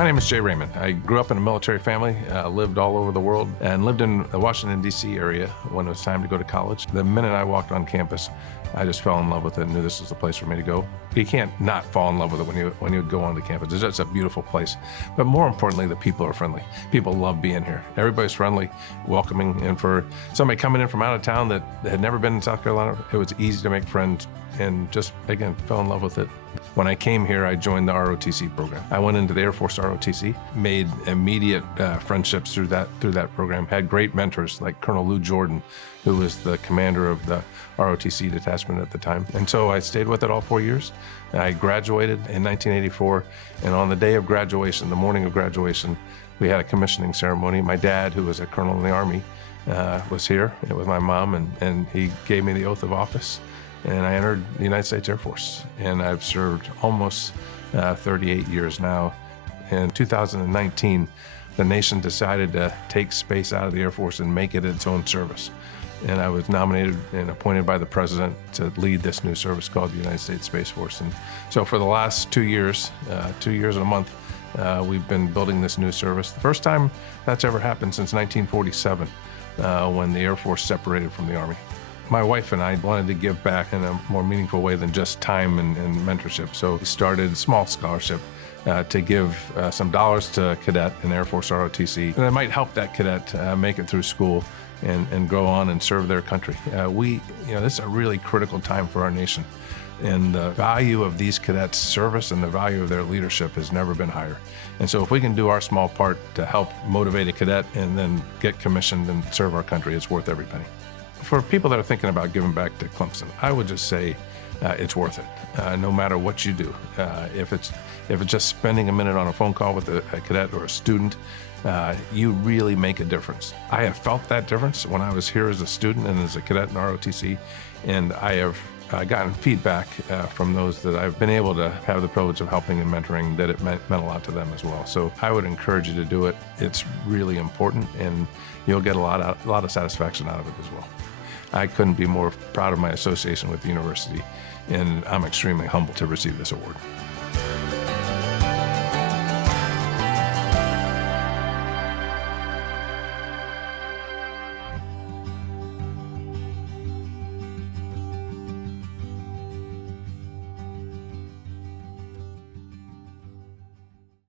My name is Jay Raymond. I grew up in a military family, lived all over the world, and lived in the Washington, D.C. area when it was time to go to college. The minute I walked on campus, I just fell in love with it and knew this was the place for me to go. You can't not fall in love with it when you go onto campus. It's just a beautiful place. But more importantly, the people are friendly. People love being here. Everybody's friendly, welcoming, and for somebody coming in from out of town that had never been in South Carolina, it was easy to make friends and just, again, fell in love with it. When I came here, I joined the ROTC program. I went into the Air Force ROTC, made immediate friendships through that program, had great mentors like Colonel Lou Jordan, who was the commander of the ROTC detachment at the time. And so I stayed with it all 4 years. I graduated in 1984, and on the day of graduation, the morning of graduation, we had a commissioning ceremony. My dad, who was a colonel in the Army, was here with my mom, and he gave me the oath of office. And I entered the United States Air Force, and I've served almost 38 years now. In 2019, the nation decided to take space out of the Air Force and make it its own service. And I was nominated and appointed by the president to lead this new service called the United States Space Force. And so for the last 2 years, 2 years and a month, we've been building this new service. The first time that's ever happened since 1947, when the Air Force separated from the Army. My wife and I wanted to give back in a more meaningful way than just time and mentorship. So we started a small scholarship to give some dollars to a cadet in Air Force ROTC. And it might help that cadet make it through school and go on and serve their country. This is a really critical time for our nation. And the value of these cadets' service and the value of their leadership has never been higher. And so if we can do our small part to help motivate a cadet and then get commissioned and serve our country, it's worth every penny. For people that are thinking about giving back to Clemson, I would just say it's worth it, no matter what you do. If it's just spending a minute on a phone call with a cadet or a student, you really make a difference. I have felt that difference when I was here as a student and as a cadet in ROTC, and I have gotten feedback from those that I've been able to have the privilege of helping and mentoring that it meant a lot to them as well. So I would encourage you to do it. It's really important, and you'll get a lot of satisfaction out of it as well. I couldn't be more proud of my association with the university, and I'm extremely humbled to receive this award.